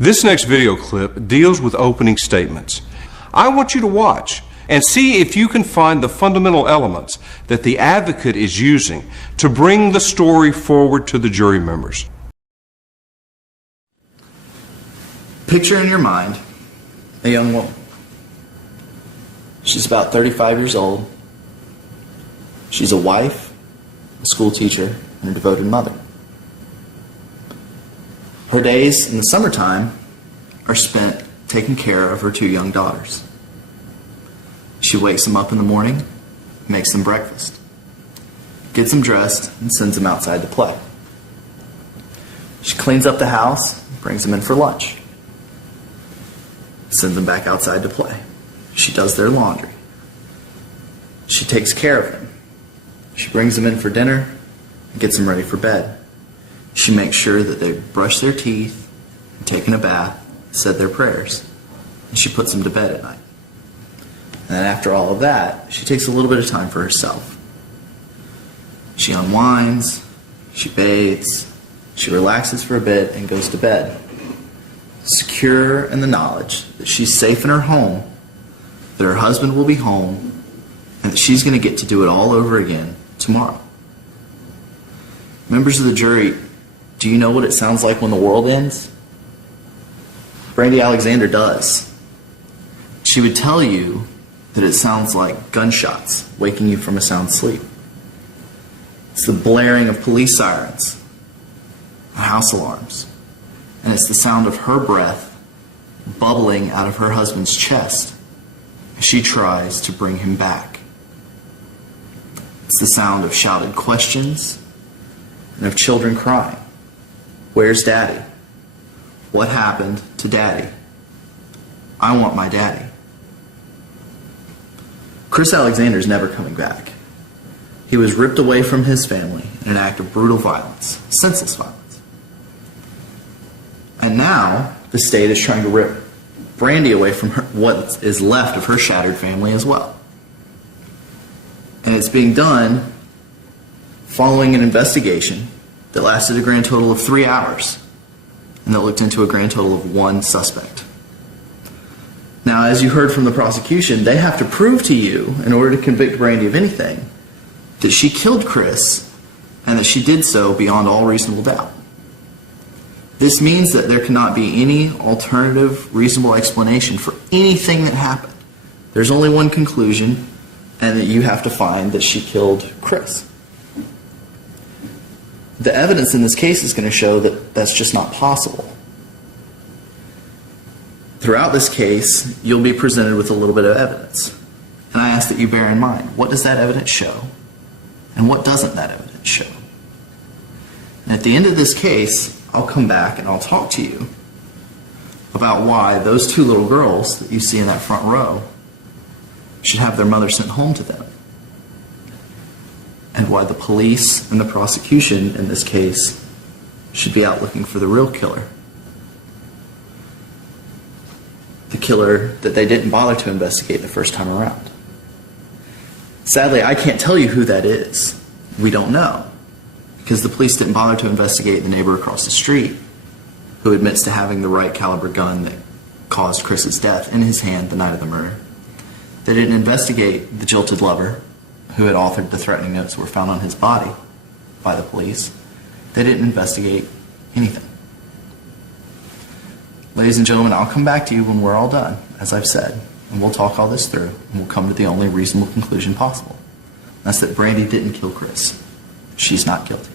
This next video clip deals with opening statements. I want you to watch and see if you can find the fundamental elements that the advocate is using to bring the story forward to the jury members. Picture in your mind a young woman. She's about 35 years old. She's a wife, a school teacher, and a devoted mother. Her days in the summertime are spent taking care of her two young daughters. She wakes them up in the morning, makes them breakfast, gets them dressed, and sends them outside to play. She cleans up the house, brings them in for lunch, sends them back outside to play. She does their laundry. She takes care of them. She brings them in for dinner and gets them ready for bed. She makes sure that they brush their teeth, taken a bath, said their prayers, and she puts them to bed at night. And then after all of that, she takes a little bit of time for herself. She unwinds, she bathes, she relaxes for a bit and goes to bed, secure in the knowledge that she's safe in her home, that her husband will be home, and that she's going to get to do it all over again tomorrow. Members of the jury, do you know what it sounds like when the world ends? Brandy Alexander does. She would tell you that it sounds like gunshots waking you from a sound sleep. It's the blaring of police sirens, house alarms, and it's the sound of her breath bubbling out of her husband's chest as she tries to bring him back. It's the sound of shouted questions and of children crying. Where's Daddy? What happened to Daddy? I want my daddy. Chris Alexander's never coming back. He was ripped away from his family in an act of brutal violence, senseless violence. And now the state is trying to rip Brandy away from her, what is left of her shattered family as well. And it's being done following an investigation that lasted a grand total of 3 hours and that looked into a grand total of 1 suspect. Now, as you heard from the prosecution, they have to prove to you, in order to convict Brandy of anything, that she killed Chris and that she did so beyond all reasonable doubt. This means that there cannot be any alternative reasonable explanation for anything that happened. There's only one conclusion, and that you have to find that she killed Chris. The evidence in this case is going to show that that's just not possible. Throughout this case, you'll be presented with a little bit of evidence. And I ask that you bear in mind, what does that evidence show? And what doesn't that evidence show? And at the end of this case, I'll come back and I'll talk to you about why those 2 little girls that you see in that front row should have their mother sent home to them. And why the police and the prosecution in this case should be out looking for the real killer. The killer that they didn't bother to investigate the first time around. Sadly, I can't tell you who that is. We don't know. Because the police didn't bother to investigate the neighbor across the street who admits to having the right caliber gun that caused Chris's death in his hand the night of the murder. They didn't investigate the jilted lover who had authored the threatening notes that were found on his body by the police. They didn't investigate anything. Ladies and gentlemen, I'll come back to you when we're all done, as I've said, and we'll talk all this through, and we'll come to the only reasonable conclusion possible. That's that Brandy didn't kill Chris. She's not guilty.